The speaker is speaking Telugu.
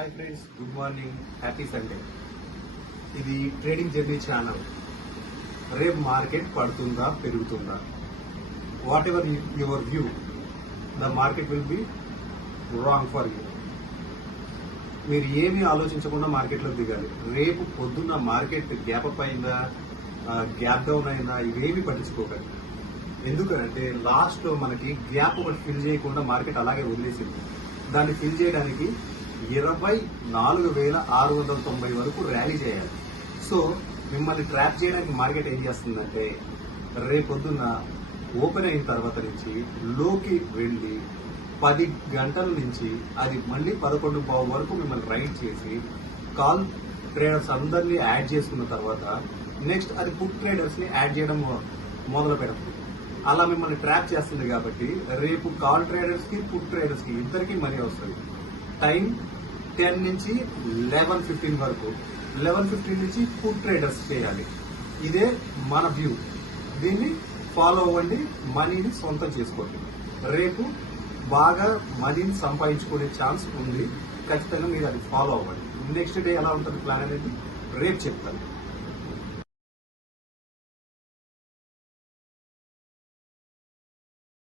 Hi friends, good morning, happy Sunday. ఇది ట్రేడింగ్ జర్నీ ఛానల్. రేపు మార్కెట్ పడుతుందా పెరుగుతుందా? What ever your view, the market will be wrong for you. మీరు ఏమీ ఆలోచించకుండా మార్కెట్లో దిగాలి. రేపు పొద్దున్న మార్కెట్ గ్యాప్ అప్ అయిందా, గ్యాప్ డౌన్ అయిందా, ఇవేమి పట్టించుకోకండి. ఎందుకంటే లాస్ట్ లో మనకి గ్యాప్ ఒకటి ఫిల్ చేయకుండా మార్కెట్ అలాగే వదిలేసింది. దాన్ని ఫిల్ చేయడానికి 24,690 వరకు ర్యాలీ చేయాలి. సో మిమ్మల్ని ట్రాప్ చేయడానికి మార్కెట్ ఏం చేస్తుందంటే, రేపొద్దున్న ఓపెన్ అయిన తర్వాత నుంచి లోకి వెళ్ళి 10 గంటల నుంచి అది మళ్ళీ 11:15 వరకు మిమ్మల్ని రైడ్ చేసి కాల్ ట్రేడర్స్ అందరినీ యాడ్ చేసుకున్న తర్వాత నెక్స్ట్ అది పుట్ ట్రేడర్స్ ని యాడ్ చేయడం మొదలు పెడుతుంది. అలా మిమ్మల్ని ట్రాప్ చేస్తుంది. కాబట్టి రేపు కాల్ ట్రేడర్స్ కి పుట్ ట్రేడర్స్ కి ఇద్దరికి మనీ వస్తుంది. టైం 10 నుంచి 11:15 వరకు. 11:15 నుంచి పుట్ ట్రేడర్స్ చేయాలి. ఇదే మన వ్యూ. దీన్ని ఫాలో అవ్వండి, మనీని సొంతం చేసుకోండి. రేపు బాగా మనీని సంపాదించుకునే ఛాన్స్ ఉంది. ఖచ్చితంగా మీరు అది ఫాలో అవ్వండి. నెక్స్ట్ డే ఎలా ఉంటుంది ప్లాన్ అనేది రేపు చెప్తాను.